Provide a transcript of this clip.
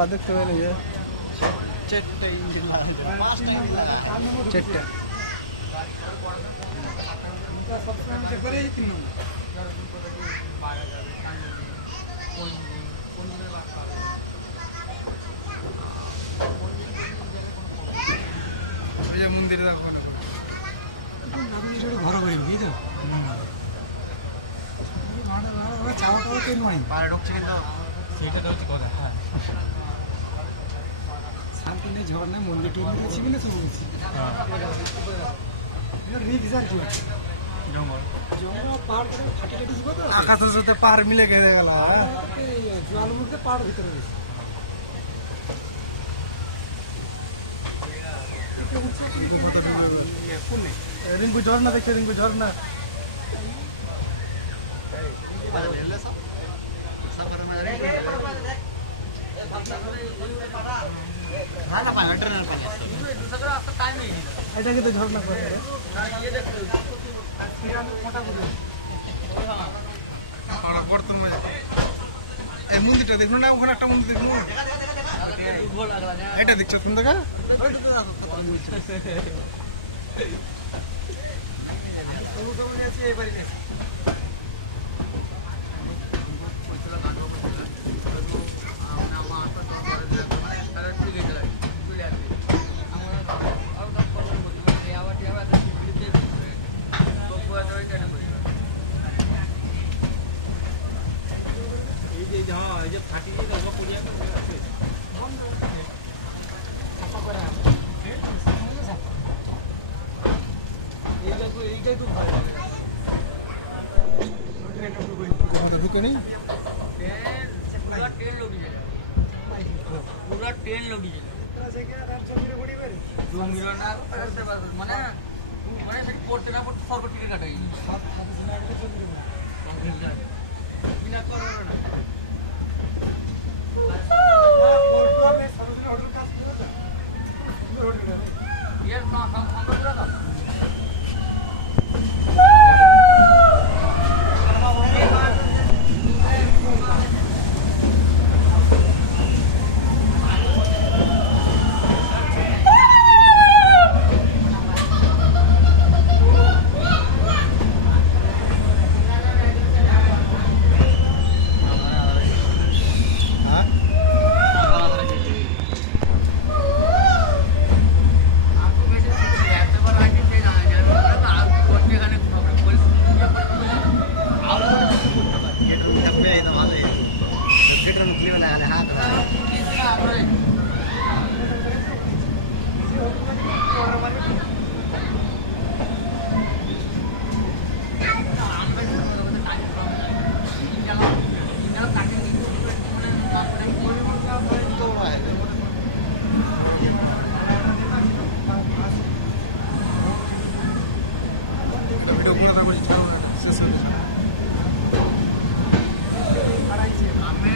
বাবা দেখতে পেলে যে চারটে ইঞ্জিন চারটে মন্দিরে ঘর করি বুঝলি তো চাওয়া টাওয়া কেন নয় পাড়ে ঢুকছে কিন্তু সেটা হচ্ছে কথা হ্যাঁ শান্তিনে ঝর্ণা মন্দির টন্দির আছে বলে সব বলছি রিক্স আর কি জঙ্গল জঙ্গল পাহাড় করে ফাটি টাটি যাব তো আকাশের সাথে পাহাড় মিলে গেলে গেল জোয়ার মধ্যে পাহাড় ভিতরে গেছে রিঙ্কু ঝর্ণা দেখছে রিঙ্কু ঝর্ণা এটা কিন্তু ঝর্ণা করে এই মন্দিরটা দেখলো না ওখানে একটা মন্দির দেখলো এটা দেখছো তুমি দেখা ঢুকে নেই पूरा ट्रेन लोगी মানে মানে সেটি পড়তে না পড়তে সর্ব টিকিট কাটাই বিনা করো না ইয়ার না আমরা না ভিডিওগুলো তারপর শেষ হয়ে গেছে আমি